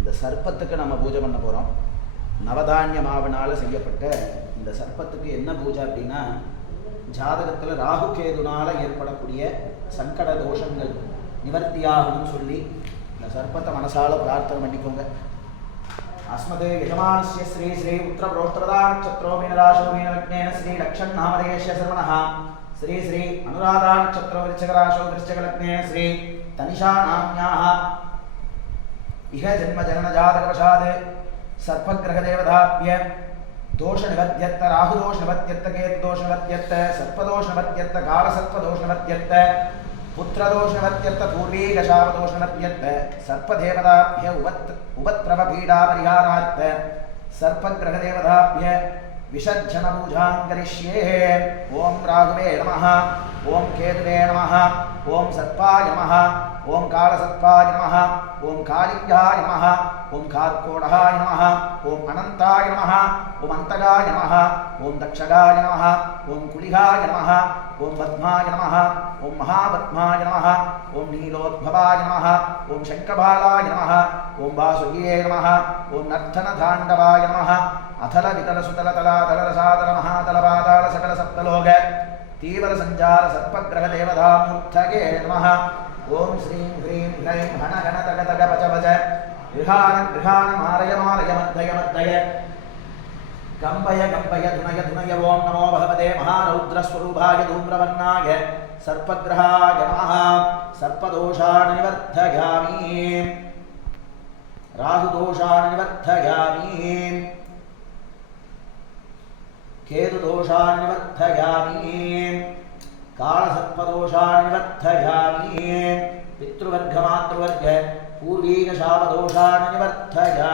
இந்த சர்ப்பத்துக்கு நம்ம பூஜை பண்ண போகிறோம். நவதானிய மாவினால் செய்யப்பட்ட இந்த சர்ப்பத்துக்கு என்ன பூஜை அப்படின்னா, ஜாதகத்தில் ராகு கேதுனால் ஏற்படக்கூடிய சங்கட தோஷங்கள் நிவர்த்தியாகும்னு சொல்லி இந்த சர்ப்பத்தை மனசால பிரார்த்தனை பண்ணிக்கோங்க. अस्मदे यजमानस्य श्री श्री उत्तरप्रोत्तरदा नक्षत्रो मीनराशो मीनलग्नेन श्री लक्षन्नामधेयस्य सर्वणः श्री श्री अनुराधा नक्षत्रो वृश्चिकराशो वृश्चिकलग्नेन श्री तनिषा नाम्याः इह जन्म जनन जातकवशात् सर्पग्रहदेवताभ्य दोष निवर्त्यर्थ राहु दोष निवर्त्यर्थ केतु दोष निवर्त्यर्थ सर्पदोष निवर्त्यर्थ कालसर्पदोष निवर्त्यर्थ पुत्रदोष निवर्त्यर्थ पूर्वीकशापदोष निवर्त्यर्थ सर्पदेवताभ्य उपद्रवपीडा परिहारार्थ सर्पग्रहदेवताभ्य विसर्जन पूजां करिष्ये। ओम राघवे नमः, ओम केतवे नमः, ओम सर्पाय नमः, ओम कालसर्पाय नमः, ओम कालिंगाय नमः, ओम कार्कोटहाय नमः, ओम अनंताय नमः, ओम अंतगाय नमः, ओम दक्षगाय नमः, ओम कुलिहाय नमः, ओम पद्माय नमः, ओम महापद्माय नमः, ओम नीलोद्भवाय नमः, ओम शंखबालाय नमः, ओम वासुकिये नमः, ओम नर्तनताण्डवाय नमः, अथल वितल सुतल तलातल रसातल महातल पाताल सकल सप्तलोक तीव्र संचार सर्पग्रह देवतामूर्तये नमः। ओम श्रीं ह्रीं ह्रैं हण गण तग तग पच पच गृहाण गृहाण मारय मारय मद्धय मद्धय कंपय कंपय धुनय धुनय। ओम नमो भगवते महारौद्रस्वरूपाय धूम्रवर्णाय सर्पग्रहाय नमः। सर्पदोषान् निवर्धयामि, राहुदोषान् निवर्धयामि, केतुदोषान् निवर्धयामि, कालसर्पदोषान् निवर्धयामि, पितृवर्ग मातृवर्ग पूर्वीकशापदोषान् निवर्धयामि।